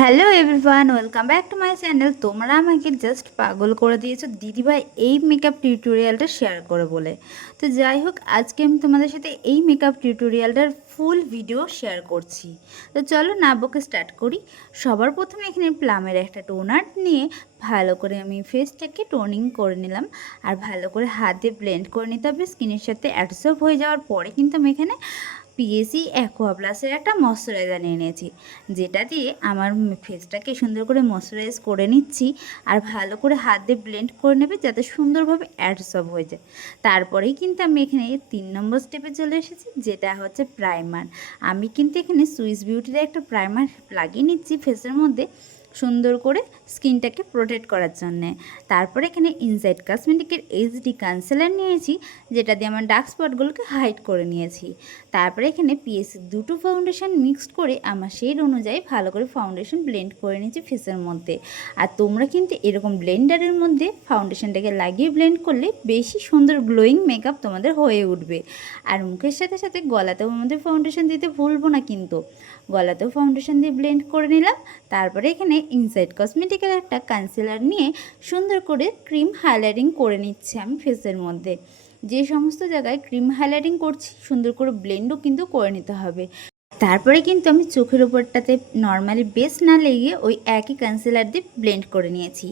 Hello everyone, welcome back to my channel. তোমরা আমাকে just পাগল করে দিয়েছো দিদিভাই এই মেকআপ টিউটোরিয়ালটা শেয়ার করে বলে। তো যাই হোক, আজকে আমি তোমাদের সাথে এই মেকআপ টিউটোরিয়ালটার ফুল ভিডিও শেয়ার করছি। তো চলো না বকে স্টার্ট করি। সবার প্রথমে এখানে প্লামের একটা টোনার নিয়ে ভালো করে আমি ফেসটাকে টোনিং করে নিলাম। আর ভালো করে হাতে ব্লেন্ড করে নিতে হবে। স্কিনের সাথে অ্যাডসর্ব হয়ে যাওয়ার পরে কিন্তু আমি এখানে পিএসি অ্যাকোয়া প্লাসের একটা ময়শ্চারাইজার নিয়ে নিয়েছি, যেটা দিয়ে আমার ফেসটাকে সুন্দর করে ময়শ্চারাইজ করে নিচ্ছি। আর ভালো করে হাত দিয়ে ব্লেন্ড করে নেবে যাতে সুন্দরভাবে অ্যাডসর্ব হয়ে যায়। তারপরেই কিন্তু আমি এখানে 3 নম্বর স্টেপে চলে এসেছি, যেটা হচ্ছে প্রাইমার। আমি কিন্তু এখানে সুইস বিউটির একটা প্রাইমার লাগিয়ে নিচ্ছি ফেসের মধ্যে, সুন্দর করে স্কিনটাকে প্রোটেক্ট করার জন্যে। তারপরে এখানে ইনসাইড কসমেটিকের এইচডি কনসিলার নিয়েছি, যেটা দিয়ে আমার ডার্ক স্পটগুলোকে হাইড করে নিয়েছি। তারপরে এখানে পিএসসি দুটো ফাউন্ডেশন মিক্সড করে আমার শেড অনুযায়ী ভালো করে ফাউন্ডেশন ব্লেন্ড করে নিয়েছি ফেসের মধ্যে। আর তোমরা কিন্তু এরকম ব্লেন্ডারের মধ্যে ফাউন্ডেশনটাকে লাগিয়ে ব্লেন্ড করলে বেশি সুন্দর গ্লোয়িং মেকআপ তোমাদের হয়ে উঠবে। আর মুখের সাথে সাথে গলাতেও আমাদের ফাউন্ডেশন দিতে ভুলবো না, কিন্তু গলাতেও ফাউন্ডেশন দিয়ে ব্লেন্ড করে নিলাম। তারপরে এখানে ইনসাইড কসমেটিকের একটা কনসিলার নিয়ে সুন্দর করে ক্রিম হাইলাইটিং করে নিচ্ছি আমি ফেসের মধ্যে। যে সমস্ত জায়গায় ক্রিম হাইলাইটিং করছি সুন্দর করে ব্লেন্ডও কিন্তু করে নিতে হবে। তারপরে কিন্তু আমি চোখের ওপরটাতে নর্মালি বেস না লেগে ওই একই কনসিলার দিয়ে ব্লেন্ড করে নিয়েছি।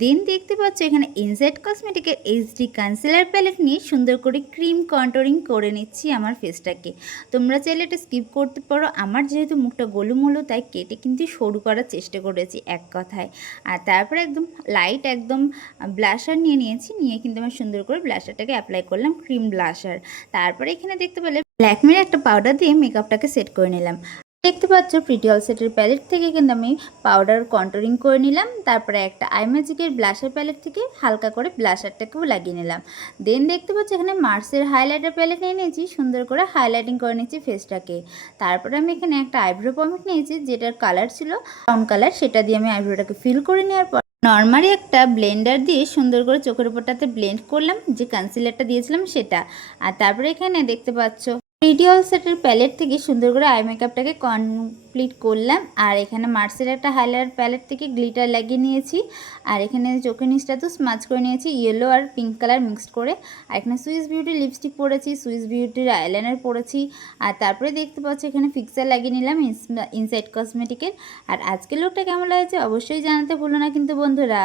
দেন দেখতে পাচ্ছ এখানে ইনসাইড কসমেটিকের এইচডি কনসিলার প্যালেট নিয়ে সুন্দর করে ক্রিম কন্ট্রোলিং করে নিচ্ছি আমার ফেসটাকে। তোমরা চাইলে এটা স্কিপ করতে পারো, আমার যেহেতু মুখটা গোলুমোলু তাই কেটে কিন্তু সরু করার চেষ্টা করেছি এক কথায়। আর তারপরে একদম লাইট একদম ব্লাশার নিয়ে নিয়েছি, নিয়ে কিন্তু আমি সুন্দর করে ব্লাশারটাকে অ্যাপ্লাই করলাম, ক্রিম ব্লাশার। তারপরে এখানে দেখতে পেলে ল্যাকমির একটা পাউডার দিয়ে মেকআপটাকে সেট করে নিলাম। দেখতে পাচ্ছ প্রিটি অল সেটের প্যালেট থেকে কিন্তু আমি পাউডার কন্ট্রোলিং করে নিলাম। তারপরে একটা আই ম্যাজিকের ব্লাশার প্যালেট থেকে হালকা করে ব্লাশারটাকেও লাগিয়ে নিলাম। দেন দেখতে পাচ্ছ এখানে মার্সের হাইলাইটার প্যালেট নিয়ে নিয়েছি, সুন্দর করে হাইলাইটিং করে নিয়েছি ফেসটাকে। তারপরে আমি এখানে একটা আইব্রো পমেট নিয়েছি, যেটার কালার ছিল ব্রাউন কালার, সেটা দিয়ে আমি আইব্রোটাকে ফিল করে নেওয়ার পর নর্মালি একটা ব্লেন্ডার দিয়ে সুন্দর করে চোখের উপরটাতে ব্লেন্ড করলাম, যে কনসিলারটা দিয়েছিলাম সেটা। আর তারপরে এখানে দেখতে পাচ্ছ প্রিটি অল সেটের প্যালেট থেকে সুন্দর করে আই মেকআপটাকে কমপ্লিট করলাম। আর এখানে মার্সের একটা হাইলাইটার প্যালেট থেকে গ্লিটার লাগিয়ে নিয়েছি। আর এখানে চোখের নিচটা তো স্মাচ করে নিয়েছি ইয়েলো আর পিঙ্ক কালার মিক্সড করে। আর এখানে সুইস বিউটির লিপস্টিক পরেছি, সুইস বিউটির আইলাইনার পরেছি। আর তারপরে দেখতে পাচ্ছ এখানে ফিক্সার লাগিয়ে নিলাম ইনসাইড কসমেটিকের। আর আজকের লুকটা কেমন লাগছে অবশ্যই জানাতে ভুলো না কিন্তু বন্ধুরা।